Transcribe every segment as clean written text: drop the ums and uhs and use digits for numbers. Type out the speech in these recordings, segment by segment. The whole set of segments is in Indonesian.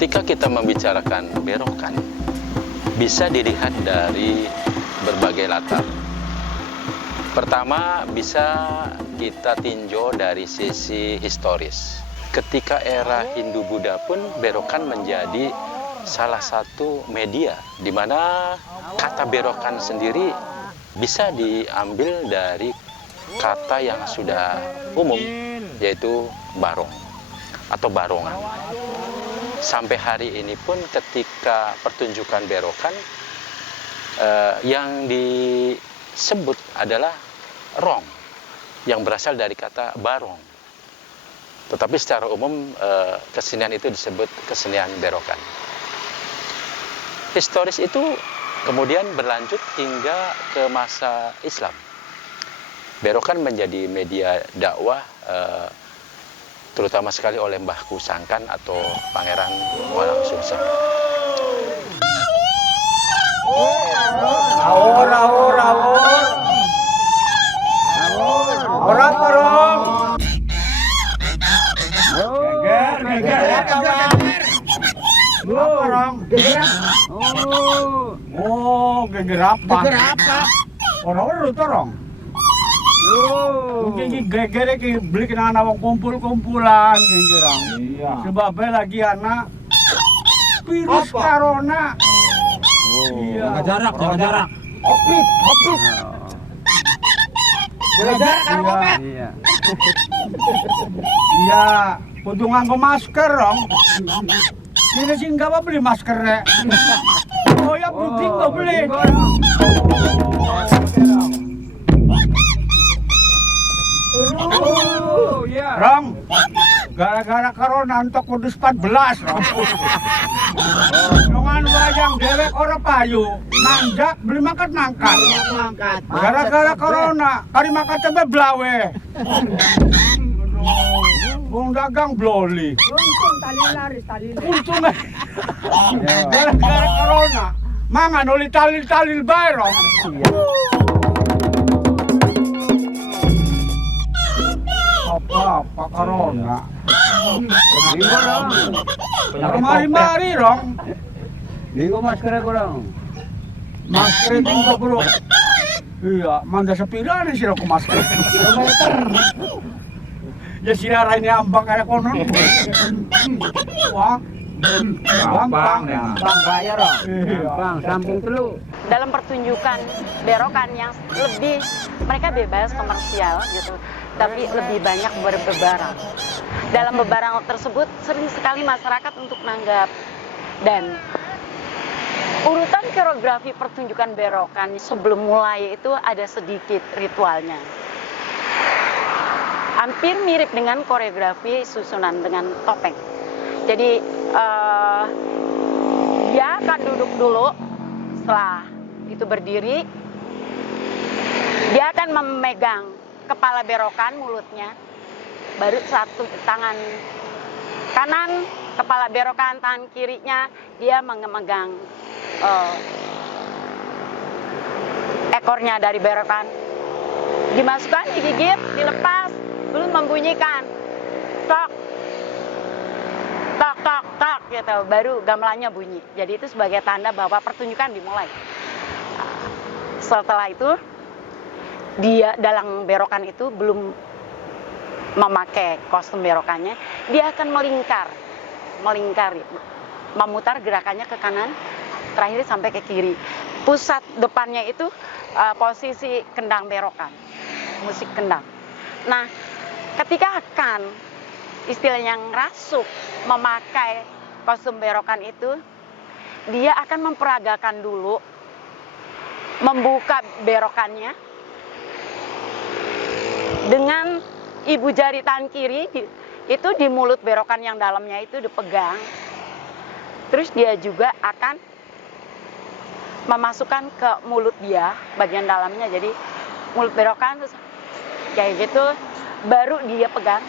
Ketika kita membicarakan berokan, bisa dilihat dari berbagai latar. Pertama, bisa kita tinjau dari sisi historis. Ketika era Hindu-Buddha pun berokan menjadi salah satu media di mana kata berokan sendiri bisa diambil dari kata yang sudah umum, yaitu barong atau barongan. Sampai hari ini pun ketika pertunjukan berokan yang disebut adalah rong yang berasal dari kata barong. Tetapi secara umum kesenian itu disebut kesenian berokan. Historis itu kemudian berlanjut hingga ke masa Islam. Berokan menjadi media dakwah terutama sekali oleh Mbah Kusangkan atau Pangeran Walang Sungsang. Awor. Orang. Geger. Oh, geger apa? Orang torong. Mungkin geger iki beli kena anak kumpul-kumpulan gerang. Iya. Sebabnya lagi anak virus corona. Iya. Jaga jarak. Opit. Jaga jarak karo Opet. Iya. Iya, kudu nganggo masker, Rong. Sini sih enggak apa beli masker rek. Oh ya booking kok beli. Rong, gara-gara corona entok kudus 14, Rong. Nungan wayang dewek ora payu, nanjak beli makan mangkat. Gara-gara corona, kari makan tempe blawe. Wong dagang bloli. Untung tali laris. Untung gara-gara corona, mangan oli talil bae, Rong. Apa corona? Mari-mari, Rong. Ligo maskernya kurang. Masker itu enggak bro. Iya, manda sepira nih sih aku masker. Ya sinara ini ambang kayak konon. Wah, gampang ya. Bang bayar dong. Iya. Bang samping dulu. Dalam pertunjukan berokan yang lebih mereka bebas komersial gitu, tapi lebih banyak berbebarang. Dalam bebarang tersebut sering sekali masyarakat untuk nanggap, dan urutan koreografi pertunjukan berokan sebelum mulai itu ada sedikit ritualnya. Hampir mirip dengan koreografi susunan dengan topeng. Jadi dia akan duduk dulu, setelah itu berdiri, dia akan memegang kepala berokan, mulutnya, baru satu tangan kanan kepala berokan, tangan kirinya dia memegang ekornya dari berokan, dimasukkan, digigit, dilepas, belum membunyikan tok tok tok tok gitu, baru gamelannya bunyi. Jadi itu sebagai tanda bahwa pertunjukan dimulai. Setelah itu dia dalam berokan itu belum memakai kostum berokannya, dia akan melingkar, memutar gerakannya ke kanan, terakhir sampai ke kiri. Pusat depannya itu posisi kendang berokan, musik kendang. Nah, ketika akan istilahnya ngerasuk memakai kostum berokan itu, dia akan memperagakan dulu, membuka berokannya dengan ibu jari tangan kiri itu di mulut berokan yang dalamnya itu dipegang. Terus dia juga akan memasukkan ke mulut dia bagian dalamnya, jadi mulut berokan terus kayak gitu, baru dia pegang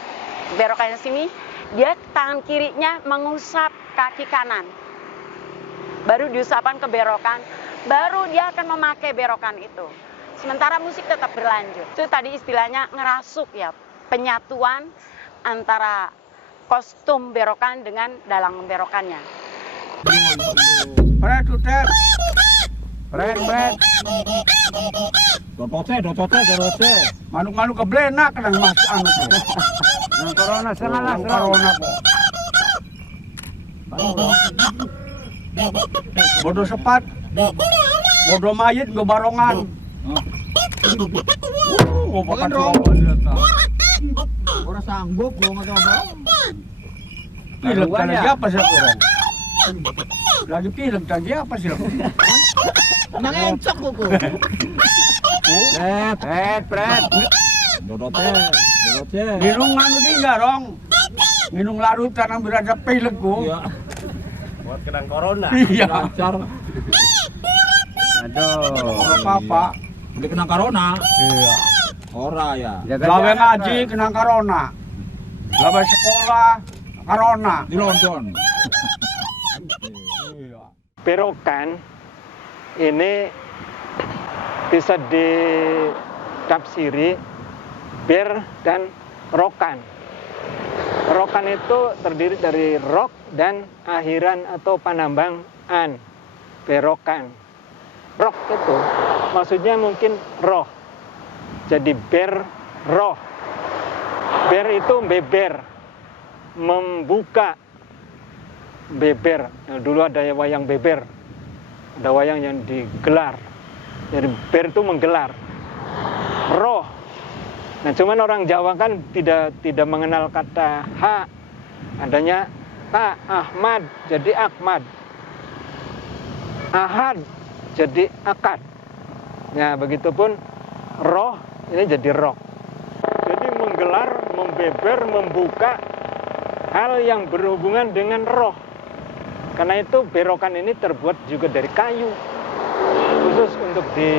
berokannya sini, dia tangan kirinya mengusap kaki kanan, baru diusapkan ke berokan, baru dia akan memakai berokan itu. Sementara musik tetap berlanjut. Itu tadi istilahnya ngerasuk ya, penyatuan antara kostum berokan dengan dalang berokannya. Pret, Utet. Pret. Dotote. Manuk-manuk keblenak kadang mas anu tuh. Nang corona salah. Corona kok. Bodoh sepat. Bodoh mayit gue barongan. Gue bakal coba lihat. Orang sanggup gua enggak coba. Pilek lagi apa sih kurang? Lagi pilek lagi apa sih? Nang encok buku. Pret. Dodote. Minum anu tinggal dong. Minum larutan ambil aja pilek gue. Buat kena corona. Iya. Lancar. Aduh. Apa? Beli kena corona. Iya. Ora ya. Gawe ngaji kena corona. Gawe sekolah corona. Di London. Iya. Berokan ini bisa ditafsiri ber dan rokan. Rokan itu terdiri dari rok dan akhiran atau penambangan. Berokan. Rok itu maksudnya mungkin roh. Jadi ber, roh. Ber itu beber, membuka beber. Nah, dulu ada wayang beber, ada wayang yang digelar. Jadi ber itu menggelar. Roh. Nah, cuman orang Jawa kan tidak mengenal kata ha, adanya ta, Ahmad jadi Ahmad, Ahad jadi akad. Nah, begitupun roh ini jadi roh. Jadi menggelar, membeber, membuka hal yang berhubungan dengan roh. Karena itu berokan ini terbuat juga dari kayu. Khusus untuk di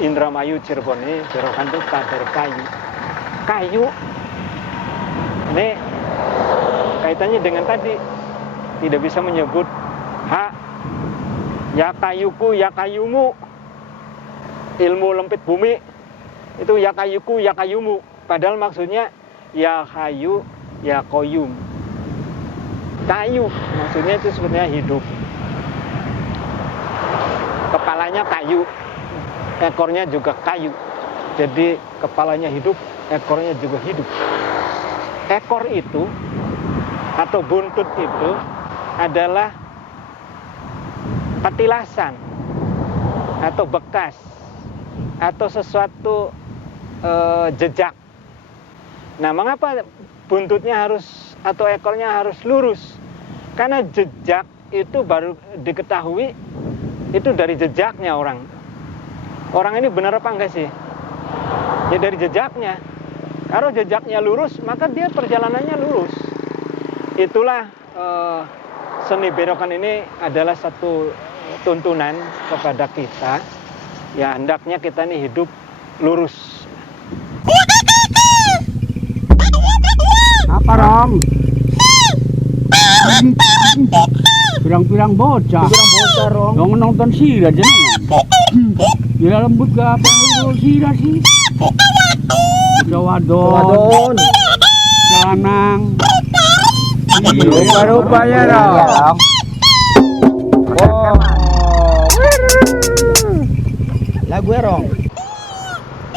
Indramayu, Cirebon ini berokan itu dari kayu. Kayu ini kaitannya dengan tadi, tidak bisa menyebut ha, ya kayuku, ya kayumu. Ilmu lempit bumi itu ya kayuku, ya kayumu. Padahal maksudnya ya kayu, ya koyum. Kayu maksudnya itu sebenarnya hidup. Kepalanya kayu, ekornya juga kayu. Jadi kepalanya hidup, ekornya juga hidup. ekor itu atau buntut itu adalah petilasan atau bekas atau sesuatu jejak. Nah, mengapa buntutnya harus atau ekornya harus lurus? Karena jejak itu baru diketahui itu dari jejaknya orang. Orang ini benar apa enggak sih? Ya dari jejaknya. Kalau jejaknya lurus, maka dia perjalanannya lurus. Itulah seni berokan ini adalah satu tuntunan kepada kita. Ya hendaknya kita ini hidup lurus. Apa Rom? Pirang-pirang bocah. Pirang bocah, Rom. Yang nonton sira jenengan. Gila lembut ke apa yang sira sih? Bocah wadon. Lanang. Rupa-rupanya Rom. Oh. Lagu Rom.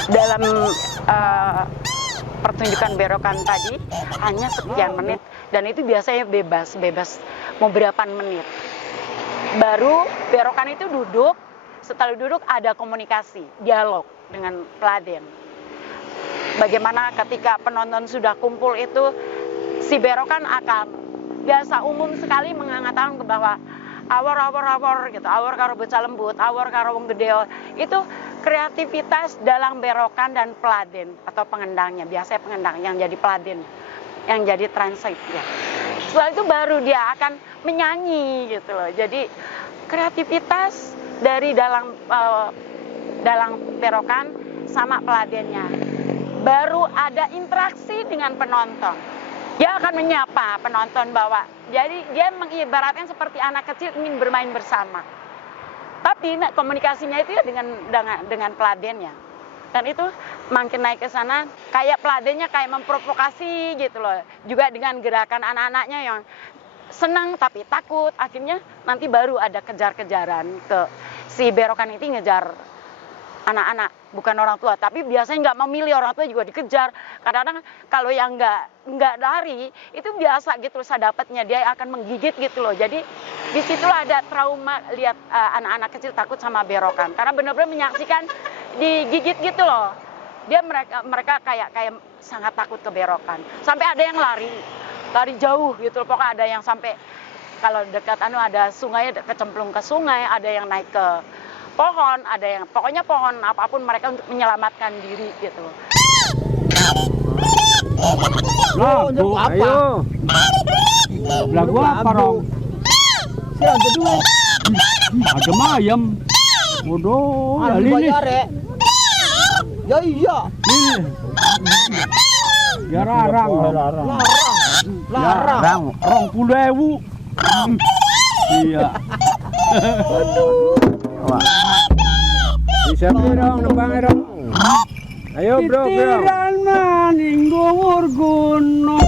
Dalam pertunjukan berokan tadi hanya sekian menit dan itu biasanya bebas mau berapa menit. Baru berokan itu duduk, setelah duduk ada komunikasi, dialog dengan peladen. Bagaimana ketika penonton sudah kumpul itu si berokan akan biasa umum sekali mengatakan ke bahwa awor gitu, awor karo bocah lembut, awor karo wong gede. Itu kreativitas dalam berokan dan peladen atau pengendangnya, biasanya pengendang yang jadi peladen, yang jadi translate ya. Setelah itu baru dia akan menyanyi gitu loh. Jadi kreativitas dari dalam berokan sama peladennya. Baru ada interaksi dengan penonton. Dia akan menyapa penonton bahwa jadi dia mengibaratkan seperti anak kecil ingin bermain bersama. Tapi komunikasinya itu ya dengan peladennya. Dan itu makin naik ke sana kayak peladennya kayak memprovokasi gitu loh. Juga dengan gerakan anak-anaknya yang senang tapi takut. Akhirnya nanti baru ada kejar-kejaran ke si berokan itu ngejar anak-anak, bukan orang tua. Tapi biasanya nggak memilih, orang tua juga dikejar. Kadang-kadang kalau yang nggak lari, itu biasa gitu loh, dapatnya dia akan menggigit gitu loh. Jadi disitulah ada trauma lihat anak-anak kecil takut sama berokan. Karena benar-benar menyaksikan digigit gitu loh. Mereka kayak sangat takut ke berokan. Sampai ada yang lari jauh gitu loh. Pokoknya ada yang sampai kalau dekat ada sungai, kecemplung ke sungai, ada yang naik ke pohon, ada yang pokoknya pohon apapun mereka untuk menyelamatkan diri gitu. Lagu apa? Ayo. Lagu apa Rom? Siapa kedua? Ada mayam. Bodoh, lilis. Ya iya. Ya larang. Larang. 20.000. Iya. Bisa dong, nembang dong. Ayo bro. Titiran maning dhuwur gunung.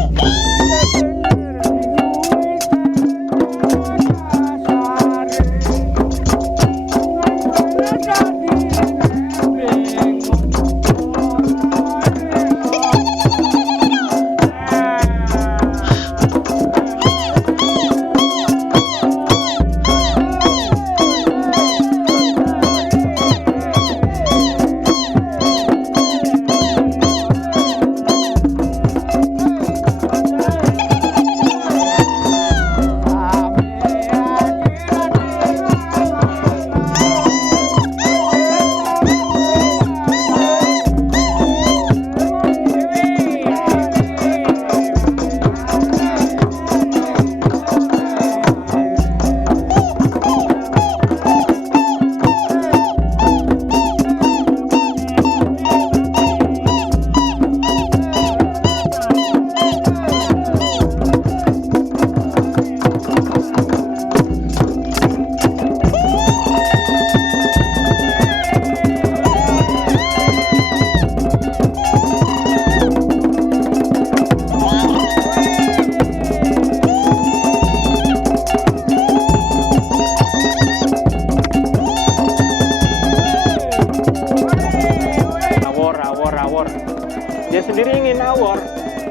Dia sendiri ingin awor,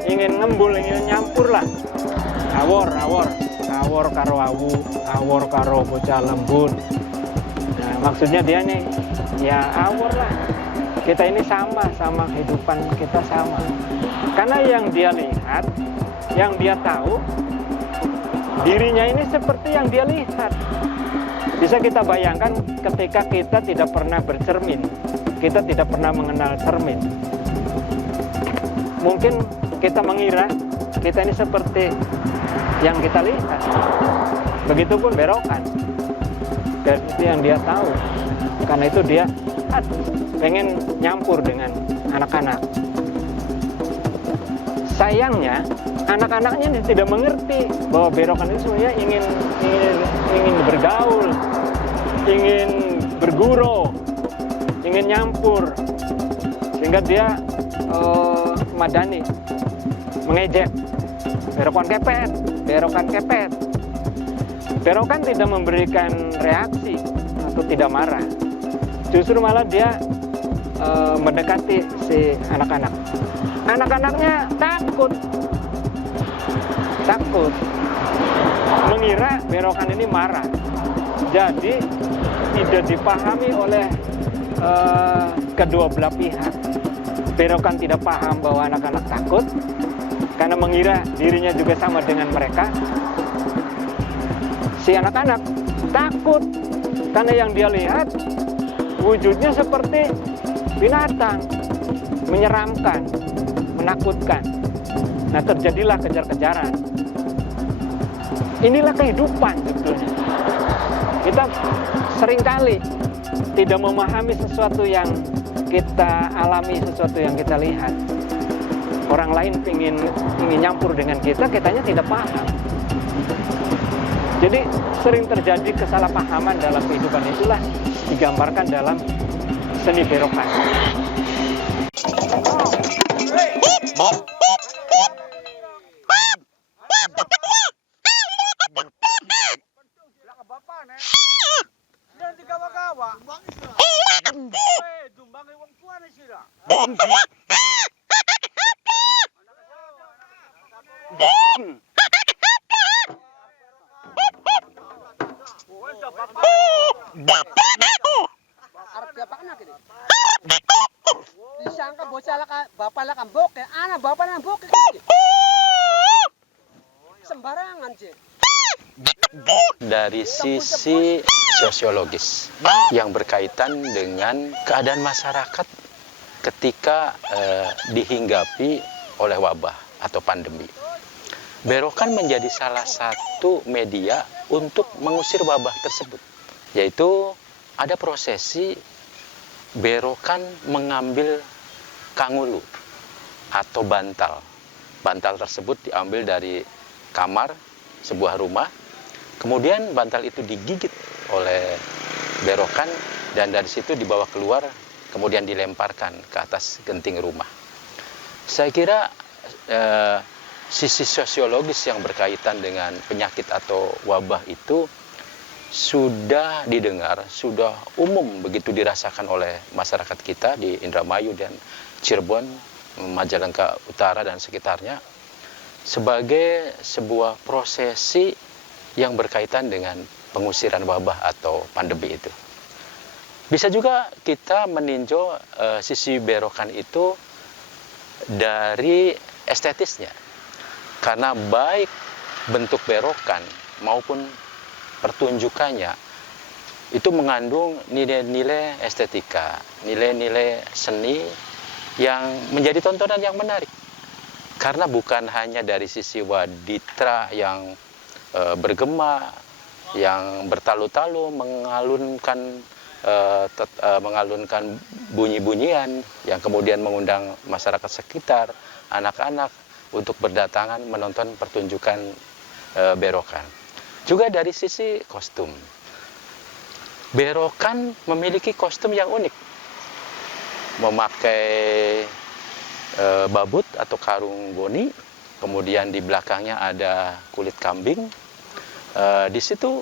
ingin ngembul, ingin nyampur lah. Awor karo awu, awor karo bocah lembut. Nah, maksudnya dia nih, ya awor lah. Kita ini sama kehidupan kita sama. Karena yang dia lihat, yang dia tahu, dirinya ini seperti yang dia lihat. Bisa kita bayangkan ketika kita tidak pernah bercermin, kita tidak pernah mengenal cermin. Mungkin kita mengira kita ini seperti yang kita lihat. Begitupun berokan. Seperti yang dia tahu. Karena itu dia pengen nyampur dengan anak-anak. Sayangnya, anak-anaknya tidak mengerti bahwa berokan itu sebenarnya ingin bergaul, ingin bergurau, ingin nyampur, sehingga dia madani, mengejek, berokan kepet, berokan kepet. Berokan tidak memberikan reaksi atau tidak marah, justru malah dia mendekati si anak-anak. Anak-anaknya takut, mengira berokan ini marah. Jadi tidak dipahami oleh kedua belah pihak. Berokan tidak paham bahwa anak-anak takut karena mengira dirinya juga sama dengan mereka. Si anak-anak takut karena yang dia lihat wujudnya seperti binatang, menyeramkan, menakutkan. Nah, terjadilah kejar-kejaran. Inilah kehidupan sebetulnya. Kita seringkali tidak memahami sesuatu yang kita alami, sesuatu yang kita lihat. Orang lain ingin nyampur dengan kita, kitanya tidak paham. Jadi sering terjadi kesalahpahaman dalam kehidupan, itulah digambarkan dalam seni berokan. Disangka bocah lah bapak lah kambok ya, anak bapak lah kambok sembarangan sih. Dari sisi sosiologis yang berkaitan dengan keadaan masyarakat ketika dihinggapi oleh wabah atau pandemi. Berokan menjadi salah satu media untuk mengusir wabah tersebut, yaitu ada prosesi berokan mengambil kangulu atau bantal. Bantal tersebut diambil dari kamar sebuah rumah, kemudian bantal itu digigit oleh berokan dan dari situ dibawa keluar, kemudian dilemparkan ke atas genting rumah. Saya kira sisi sosiologis yang berkaitan dengan penyakit atau wabah itu sudah didengar, sudah umum begitu dirasakan oleh masyarakat kita di Indramayu dan Cirebon, Majalengka Utara dan sekitarnya sebagai sebuah prosesi yang berkaitan dengan pengusiran wabah atau pandemi itu. Bisa juga kita meninjau sisi berokan itu dari estetisnya. Karena baik bentuk berokan maupun pertunjukannya itu mengandung nilai-nilai estetika, nilai-nilai seni yang menjadi tontonan yang menarik. Karena bukan hanya dari sisi waditra yang bergema, yang bertalu-talu mengalunkan bunyi-bunyian yang kemudian mengundang masyarakat sekitar, anak-anak untuk berdatangan menonton pertunjukan berokan. Juga dari sisi kostum. Berokan memiliki kostum yang unik. Memakai babut atau karung goni, kemudian di belakangnya ada kulit kambing. Di situ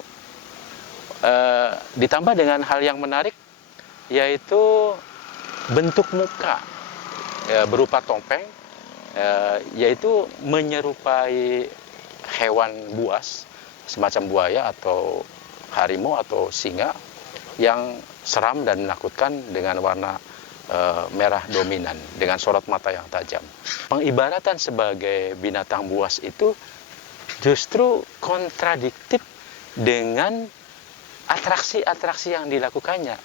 ditambah dengan hal yang menarik, yaitu bentuk muka berupa topeng yaitu menyerupai hewan buas semacam buaya atau harimau atau singa yang seram dan menakutkan dengan warna merah dominan dengan sorot mata yang tajam. Pengibaratan sebagai binatang buas itu justru kontradiktif dengan atraksi-atraksi yang dilakukannya,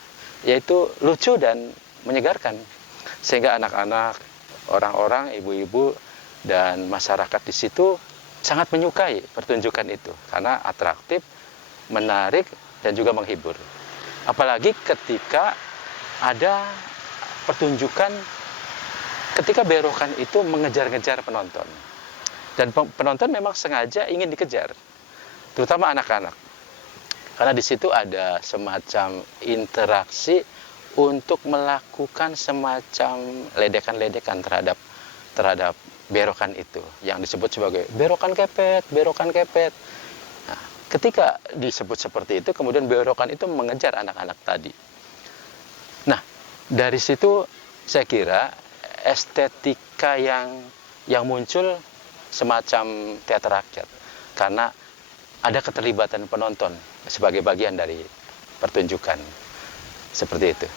yaitu lucu dan menyegarkan, sehingga anak-anak, orang-orang, ibu-ibu dan masyarakat di situ sangat menyukai pertunjukan itu karena atraktif, menarik dan juga menghibur. Apalagi ketika ada pertunjukan ketika berokan itu mengejar-ngejar penonton. Dan penonton memang sengaja ingin dikejar, terutama anak-anak. Karena di situ ada semacam interaksi untuk melakukan semacam ledekan-ledekan terhadap berokan itu yang disebut sebagai berokan kepet, berokan kepet. Nah, ketika disebut seperti itu, kemudian berokan itu mengejar anak-anak tadi. Nah, dari situ saya kira estetika yang muncul semacam teater rakyat, karena ada keterlibatan penonton sebagai bagian dari pertunjukan seperti itu.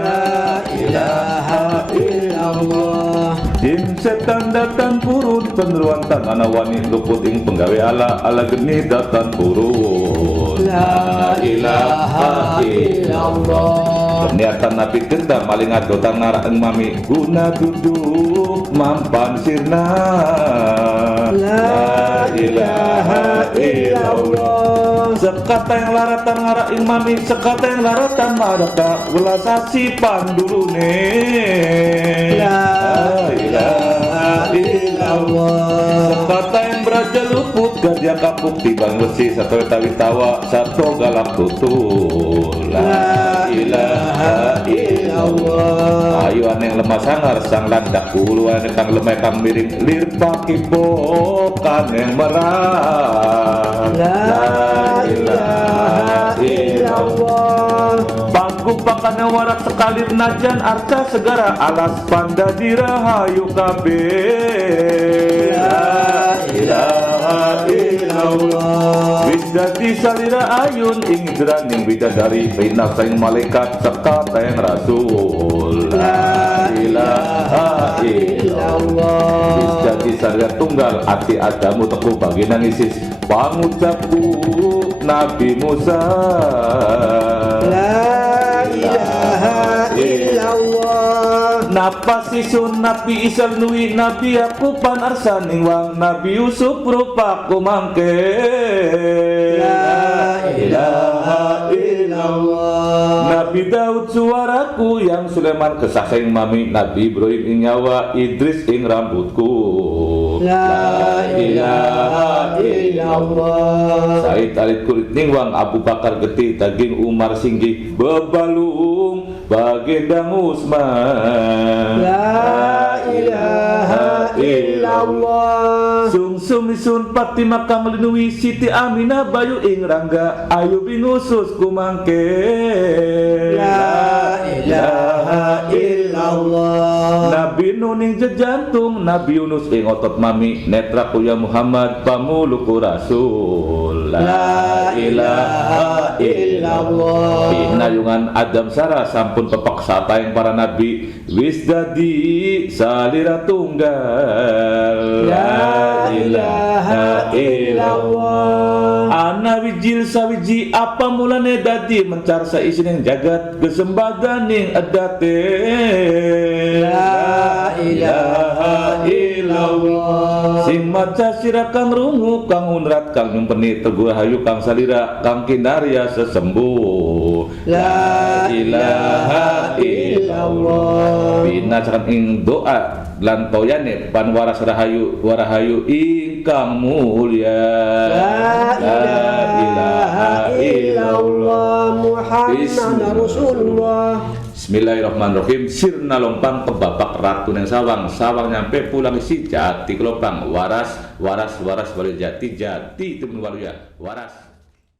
La ilaha illallah. Jin setan datang purun penderuan tangan wani luput ing penggawe ala geni datang purun. La ilaha illallah. Niatan nabi kita maling adotan narang mami guna duduk mampan sirna. La ilaha illallah. Sekata yang laratan ngaraing mami, sekata yang laratan maraka welasasi pandulune. La ilaha illallah. Sekata yang beraja luput gadia kapuk tibang besi satu tawi tawa satu galak tutul. La ilaha illallah. Ayo aneh lemah sangar sang landak puluhan kang lemah kang miring lir pakibokan yang merah. La ilaha illallah. Bangku pakana warak sekali najan arca segara alas panda dirahayu kabeh. La ilaha illallah. Widati salira ayun ing draning bidadari pinak saing malaikat sekata yang rasul. La ilaha illallah. Widati salira tunggal ati adamu teku bagi nangisis pangucapku Nabi Musa. La ilaha illallah. Napa sisun Nabi Isa nui Nabi Yakub panarsaning wang Nabi Yusuf rupaku mangke. La ilaha illallah. Nabi Daud suaraku yang Sulaiman kesah sing mami Nabi Ibrahim ing nyawa Idris ing rambutku. La ilaha illallah. Said alit kulit ningwang Abu Bakar geti daging Umar singgih bebalung bagendang Usman. La ilaha illallah. Sungsum isun pati makam linui Siti Aminah bayu ing rangga ayu binusus kumangke. La ilaha illallah. Nabi Nuning jejantung Nabi Yunus ing otot mami netra kuya Muhammad pamuluku rasul. La ilaha illallah. Pinayungan Adam Sarah sampun pepak satayang para nabi wis dadi salira tunggal. La ilaha illallah. Ana wijil sawiji apa mulane dadi mencar saisining jagat gesembadaning edate. La ilaha illallah. Sing maca sira kang rungu kang unrat kang nyumpeni teguh hayu kang salira kang kinarya sesembuh. La ilaha illallah. Binacakan ing doa lan toyane pan waras warahayu ingkang mulya. La ilaha illallah Muhammadur Rasulullah. Bismillahirrahmanirrahim. Sirna lompang ke bapak ratu neng sawang nyampe pulang isi jati kelopang waras balik jati itu waluya waras.